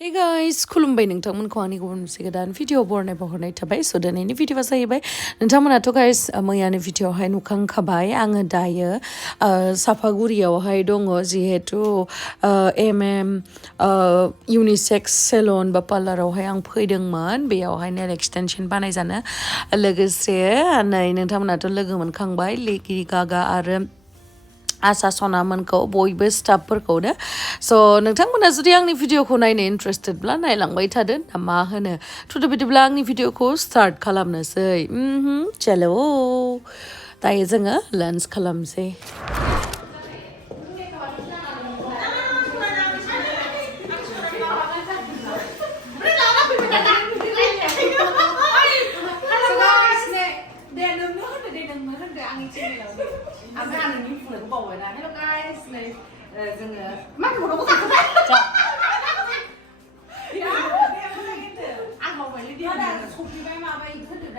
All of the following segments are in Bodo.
Hey guys, खुलुमबाय नोंथांमोनखौ आंनि गुबुन मोनसे गोदान भिडिअ बरनाय थाबाय स' दिनैनि भिडिअआ जाहैबाय नोंथांमोनाथ' गाइस मैयानि भिडिअआवहाय नुखांखाबाय आङो दायो साफागुरियावहाय दङ जिहेथु इउनिसेक्स सेलुन बा पार्लारावहाय आं फैदोंमोन बेयावहाय नेल एक्सटेनसन बानायजानो लोगोसे नै नोंथांमोनाथ' लोगो मोनखांबाय लेडि गागा आरो आसा सनामोनखौ बयबो स्टाफफोरखौनो स' नोंथांमोना जुदि आंनि भिडिअखौ नायनो इन्ट्रेस्टेडब्ला नायलांबाय थादो ना मा होनो थुदो बिदिब्ला आंनि भिडिअखौ स्टार्ट खालामनोसै चलो दायो जोङो लान्च खालामसै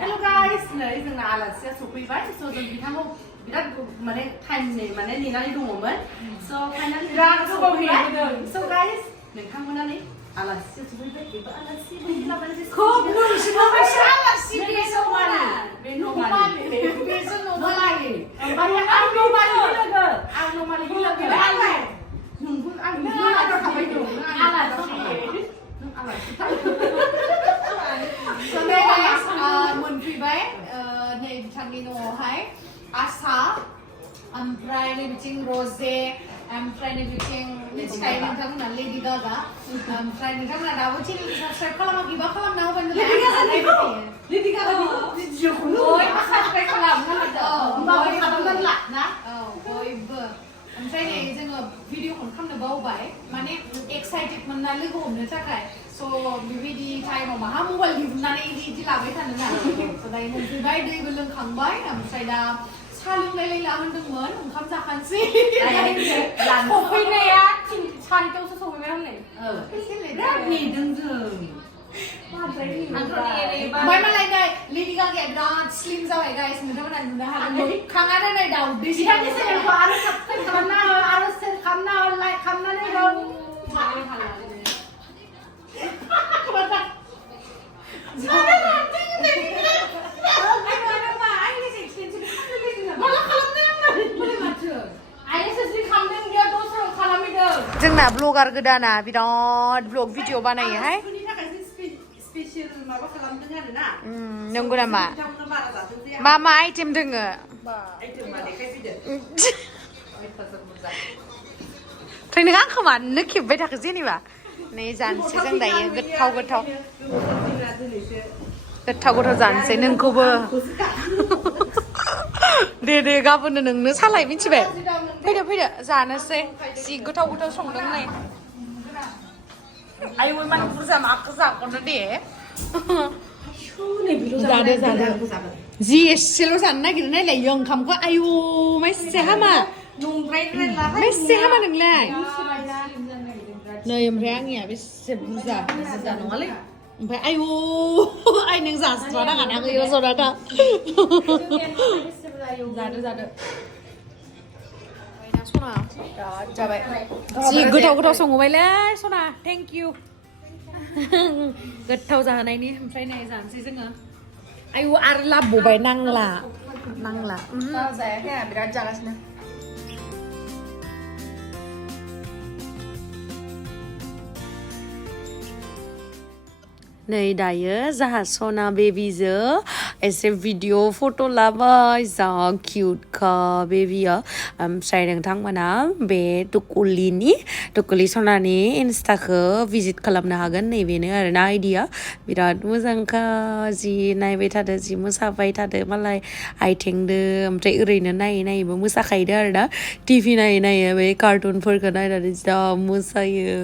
Hello guys, Hello guys, जोंना आलासिया सफैबाय स' जों बिथांखौ बिराद माने टाइमनि माने नेनानै दङमोन स' फाइनालि बिराद गोबाव नेदों स' गाइस नोंथांमोना नै आलासिया सफैबाय बेबो आलासि लाबोनानै खूब नोंसिनावहाय आलासि बे नमालि बेसो नमालि ओमफ्राय आं नमालि लोगो नोंबो आं थाबाय दं आलासि मोनफैबाय नै बिथांनि न'आवहाय आसा ओमफ्राय नै बिथिं रजे ओमफ्राय नै बिथिं मिथिखायो नोंथांमोना लेडि गागा ओमफ्राय नोंथांमोना दाबो चेनेलखौ साबस्क्राइब खालामाखैबा खालामना होबानो लेडि गागानि भिडिअखौनो बयबो साबस्क्राइब खालामनानै ला ना बयबो ओमफ्राय नै जोङो भिडिअखौनो खालामनो बावबाय माने एक्साइटेड मोनना लोगो हमनो थाखाय स' बेबायदि टाइमाव माहा मबाइल दिहुननानै इदि लाबाय थानो ना स' दायो मोनफैबाय दैबो लोंखांबाय ओमफ्राय दा साहा लोंलायला होनदोंमोन ओंखाम जाखानोसै सफैनाया 3:00 सफैबाय हनै बिराद नेदों जों ओमफ्राय मालाय नै लेडि गागाया बिराद स्लिम जाबाय गाइस नोंथांमोना नुनो हागोन मोखाङानो नै दाउदै बिथांनि चेनेलखौ आरो साबस्क्राइब खालामना हो आरो शेयार खालामना हो लाइक खालामनानै हो जोंना ब्लगार गोदाना बिराद ब्लग भिडिअ बानायोहाय नंगौ नामा मा मा आइटेम दोङो ओमफ्राय नों आंखौ मानो खेबबाय थाखो जेनेबा नै जानोसै जों दायो गोथाव जानोसै नोंखौबो दे गाबोननो नोंनो सालाय मिथिबाय फैदो जानोसै जि गोथाव संदों नै आयौ माने बुरजा माखौ जागोन दे जादो जि एसेल' जानो नागिरो नायलाय ओंखामखौ आयौ माइसे हामा नोंलाय नै ओमफ्राय आंनिया बेसे बुरजा नङालै ओमफ्राय आयौ आइ नों जास्रा नाङा ना गैया जरा दा जादो सना जाबाय जि गोथाव सङोबायलै सना थेंक इउ गोथाव जाहोनायनि ओमफ्राय नै जानोसै जोङो आयौ आरो लाबोबाय नांला जायाखै बिराद जागासिनो नै दायो जाहा सना बेबिजों एसे भिडिअ फट' लाबाय जा किउटखा बेबिया ओमफ्राय नोंथांमोना बे टुकुलि सनानि इन्स्टाखौ भिजिट खालामनो हागोन नैबेनो आरोना आइडिया बिराद मोजांखा जि नायबाय थादो जि मोसाबाय थादो मालाय आइथिंदो ओमफ्राय ओरैनो नायैबो मोसाखायोदो आरोना टिभि नायै बे कार्टुनफोरखौ नायनानै जा मोसायो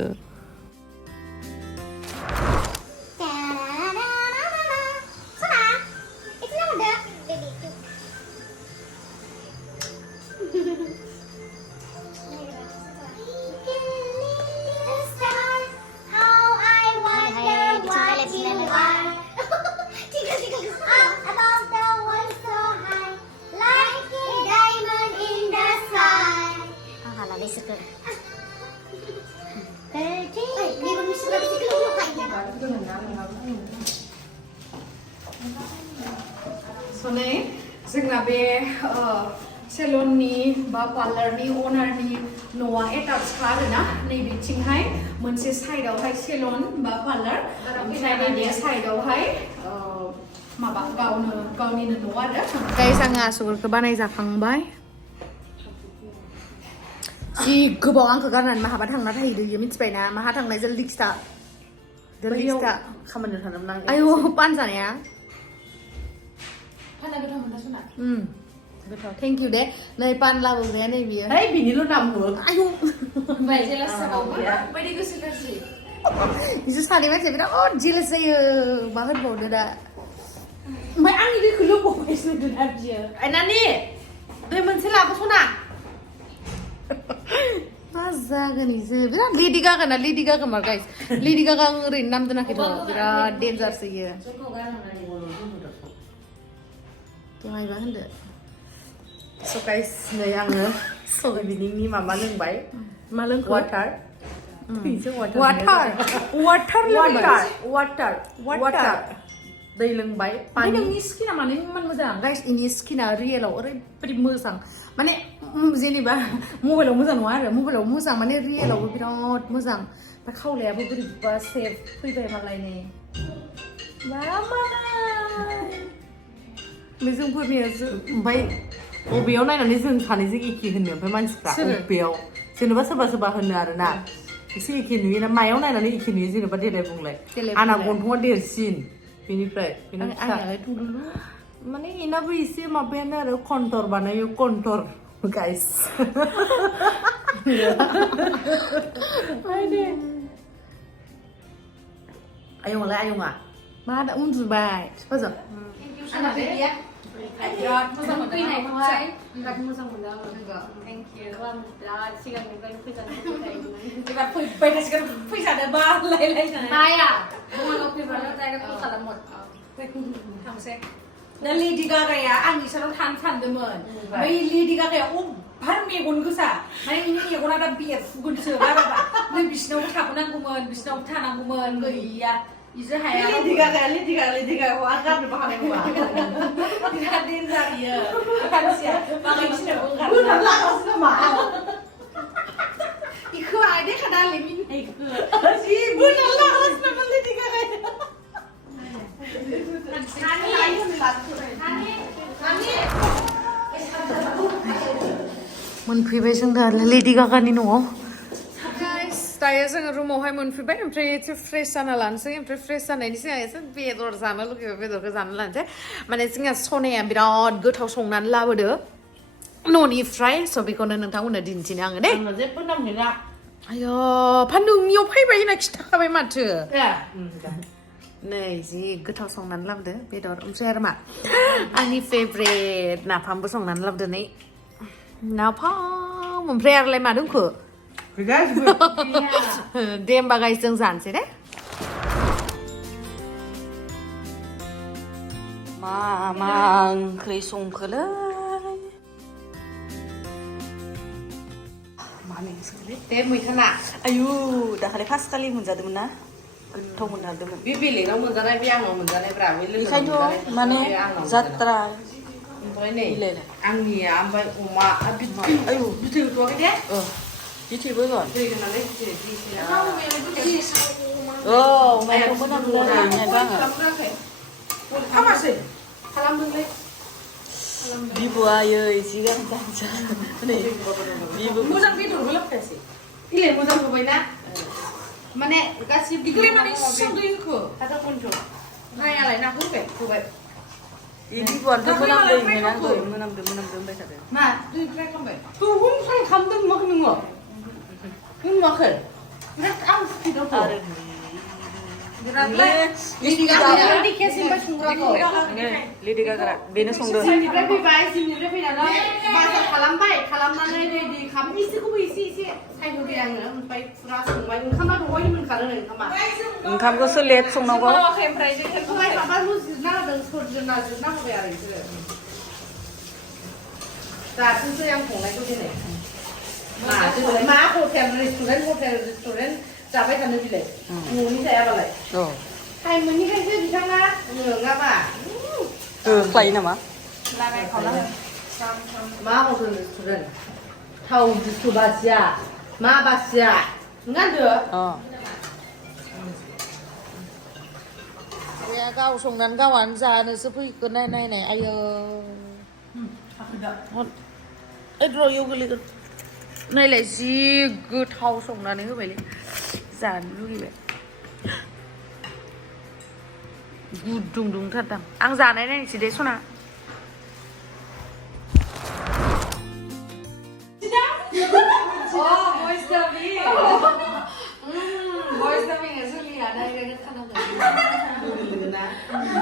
Hey सनै जोंना बे सेलननि बा पार्लारनि अनारनि न'आ एटाचखा आरोना नैबेथिंहाय मोनसे साइडआवहाय सेलन बा पार्लार ओमफ्राय नैबे साइडआवहाय माबा गावनिनो न' आरो गाइस आङो आसुगुरखौ बानायजाखांबाय जि गोबाव आंखौ गारनानै माहाबा थांना थाहैदो बियो मिथिबायना माहा थांनाय जल्दि खिथा खामानियाव थांदोंमोन आं आयौ पान जानाया पाना गोथाव मोनदा सना गोथाव थेंक इउ दे नै पान लाबोग्राया नै बियो है बिनिल' नाम हो आयौ ओमफ्राय जेलास जाबावो बायदि गोसो गाज्रि बिसोर सानै मानसिया बिराद जेलास जायो मा होनबावनो दा ओमफ्राय आंनि दैखौ लोंबावबायसो दा बियो नानि दै मोनसे लाबोस'ना मा जागोन इसो बिराद लेडि गागा ना लेडि गागा मा गाइस लेडि गागा आं ओरैनो नाम दोनाखैथ' बिराद डेन्जारसो इयो दहायबा होनदो स' गाइस नै आङो सबिनिंनि माबा लोंबाय मा लोंखो वाटार दै लोंबाय ओमफ्राय नोंनि स्किना माने इमान मोजां गाइस इनि स्किना रियेलाव ओरैबायदि मोजां माने जेनेबा मबाइलाव मोजां नङा आरो मबाइलाव मोजां माने रियेलावबो बिराद मोजां ओमफ्राय खावलायाबो बोरैबा सेफ फैबाय मालाय नै बे जोंफोरनियासो ओमफ्राय बबेयाव नायनानै जों सानैजों एखे होनो ओमफ्राय मानसिफ्रा बबेयाव जेनेबा सोरबा होनो आरोना एसे एखे नुयोना मायाव नायनानै एखे नुयो जेनेबा देलाय बुंलाय आंना गन्थङा देरसिन बेनिफ्राय माने इनाबो एसे माबायानो आरो कन्टर बानायो कन्टर गाइस आयंलाय आयंआ मा दा उन्दुबाय बिफाजों आंना बेदिया बिराद मोजां मोनदोंहाय बिराद मोजां मोनदों आङो थेंक इउ आं बिराद सिगांनिफ्रायनो फैजानो एबार फैबाय थासिगोन फैजानो बालायलायनाय माया बङाइगाव फैबानो डाइरेक्ट कल खालामहर थांसै दा लेडि गागाया आं इसानाव थानो सानदोंमोन बै लेडि गागाया अभार मेगन गोसा माने इनि मेगना दा बेरफुगोनसो बाराबा नै बिसिनावबो थाबोनांगौमोन बिसिनावबो थानांगौमोन गैया इजो हाया लेडि गागा आं गारनोबो हानाय नङा बिराद डेन्जार इयो मानसिया बाङाय बिसिनावबो ओंखारनो लागासिनो नामा इखौ आइ देखा दाले मिनिनायखौ जि बुरजा लागासिनो नामा लेडि गागाया मोनफैबाय जों दा लेडि गागानि न'आव दायो जोङो रुमावहाय मोनफैबाय ओमफ्राय एसे फ्रेश जाना लानोसै ओमफ्राय फ्रेश जानायनि सिगां एसे बेदर जानो लुगैबाय बेदरखौ जानो लानोसै माने जोंहा सनाया बिराद गोथाव संनानै लाबोदो न'निफ्राय स' बेखौनो नोंथांमोननो दिन्थिनो आङो दे जेबो नाम गैला आयो नोंनियाव फैबाय होनना खिथाखाबाय माथो नै जि गोथाव संनानै लाबोदो बेदर ओमफ्राय आरो मा आंनि फेभरेट नाफामबो संनानै लाबोदो नै नाफाम ओमफ्राय आरोलाय मा दंखो दे होमबा गाइस जों जानोसै दे मा ओंख्रि संखोलै मानो संखोलै दे मैथा ना आयु दाखालि फार्स्टखालि मोनजादोंमोन ना गोथाव मोनजादोंमोन बे बेलेगाव मोनजानाय बे आंनाव मोनजानायब्रा बे बेखायनोथ' माने जात्रा ओमफ्राय नै आंनिया ओमफ्राय अमा आयु बिथै होथ'वाखै दे बिथैबो दं दै होनानै बिथै औ माइरं मोनामदों खालामासै खालामदोंलै बिब'आ जि गाहाम मोजां बेदरबो लाबोखायासै इलाय मोजां होबायना माने गासिबो बिदिनो माने संदै होखो हाथा खन्थ' नायालाय नाखौ होबाय बिब'आनोथ' मोनामदों होनबाय थादों मा दै फ्राय खालामबाय गुबुन फ्राय खालामदों नुवाखै नोङो नुवाखै बिराद आं स्पिडआव आरो लेडि गागा बेनो संदों जिमनिफ्राय फैबाय जिमनिफ्राय फैनानै बाजार खालामबाय खालामनानै रेडि खालाम एसेखौबो एसे सायहोदो आङो ओमफ्राय फुरा संबाय ओंखामा दहायनो मोनखादों ओंखामा ओंखामखौसो लेट संनांगौ ओमफ्राय जोंखौहाय माबाल' जिरना होदों जिरना होबाय आरो बिसोरो दासिमसो आं संनायखौ दिनै मा हटेल रेस्टुरेन्ट जाबाय थानो बिलाय न'नि जायाबालाय औ टाइम मोननिखायसो बिथाङा नङाबा Clay nama. लाबायเขาแล้ว मा हरगोन सुरन थाव बुस्थु बासिया मा बासिया नङादो Ya kau sungnan kawan janganसो फैगोन नाय आयो रोयो गोलैगोन नायलाय जि गोथाव संनानै होबायलै जानो लुगैबाय गुदुं दुंथारदां आं जानाय नायनोसै दे सना voice dubbing voice dubbing soलिया डाइरेक्ट खालामगोन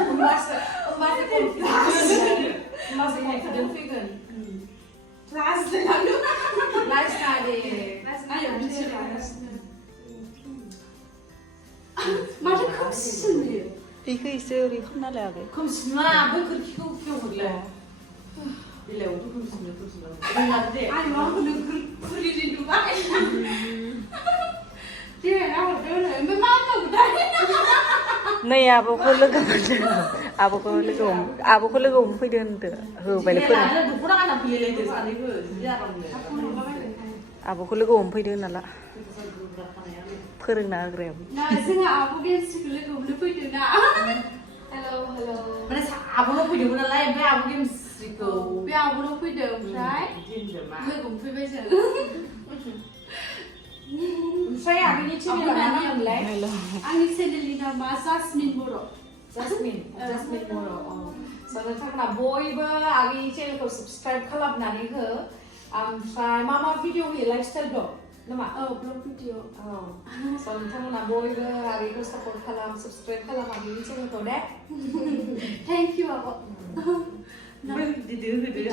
होमबासो confident फैगोन क्लास लांनो लाइफ स्टाडि आयो मिथिला माथो खोमसिसो नुयो बेखौ एसे ओरै खालामना लायाखै खोमसि नङा बै खोरखिखौ खेवहरलाय बिलाइआवथ' खोमसिनो रोङा दे आं मा होनो खुलिनि नुबाय दे हरदो ओमफ्राय मा होनांगौथाय नै आब'खौ लोगो मोनदों आब'खौ लोगो हमफैदो होनदो होबायलै दख'ना गानना फैलायलायदो सानैबो जि आरामनो आब'खौ लोगो हमफैदो होनना ला फोरोंना होग्रायाबो ना जोंहा आब' गेमस्रिखौ लोगो हमनो फैदों ना हेलौ माने आब'ल' फैदोंमोन नालाय ओमफ्राय आब' गेमस्रिखौ बे आब'ल' फैदों ओमफ्राय लोगो हमफैबाय जों ओमफ्राय आगैनि चेनेला मा नाममोनलाय आंनि चेनेलनि नामा जासमिन बर' जासमिन बर' स' नोंथांमोना बयबो आगैनि चेनेलखौ साबस्क्राइब खालामनानै हो ओमफ्राय मा भिडिअ होयो लाइफस्टाइल ब्लग नामा ब्लग भिडिअ स' नोंथांमोना बयबो आगैखौ सापर्ट खालाम साबस्क्राइब खालाम आगैनि चेनेलखौ दे थेंक इउ आब' होदो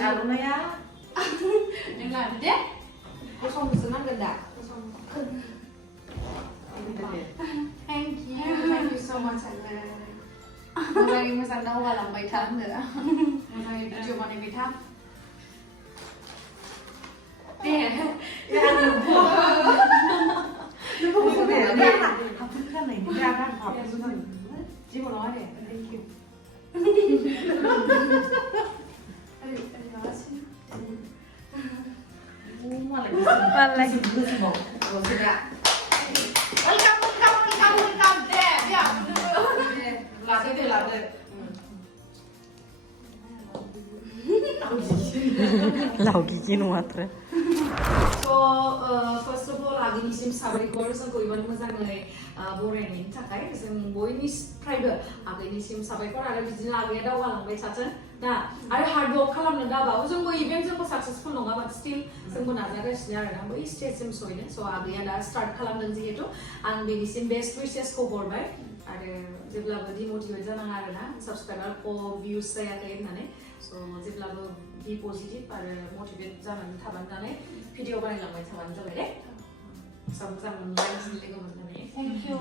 आर'नाइया नों लादो दे गसंनोसो नांगोन दा Thank you so much मोजाङै दावगालांबाय था होनदो मोजाङै भिडिअ बानायबाय था दे जेबो नङा दे थेंक इउ मालाय welcome deh ya लादो लावगिगि नङात्र So first of all आगैनिसिम साबायखर जोंखौ इमान मोजाङै बरायनायनि थाखाय जों बयनिफ्रायबो आगैनिसिम साबायखर आरो बिदिनो आगैया दावगालांबाय थाथों ना आरो हार्ड वर्क खालामनो दाबाव जोंबो इभेन्ट जोंबो साक्सेसफुल नङा बाट स्टिल जोंबो नाजागासिनो आरो ना बै स्टेजसिम सहैनो स' आगैया दा स्टार्ट खालामदों जिहेतु आं बेनिसिम बेस्ट उइसेसखौ हरबाय आरो जेब्लाबो डिमटिभेट जानाङा आरो ना साबस्क्राइबार भिउस जायाखै होननानै स' जेब्लाबो बि पजिटिभ आरो मटिभेट जानानै थाबानो भिडिअ बानायलांबाय थाबानो जाबाय दे मोजां मोनबाय लोगो मोननानै थेंक इउ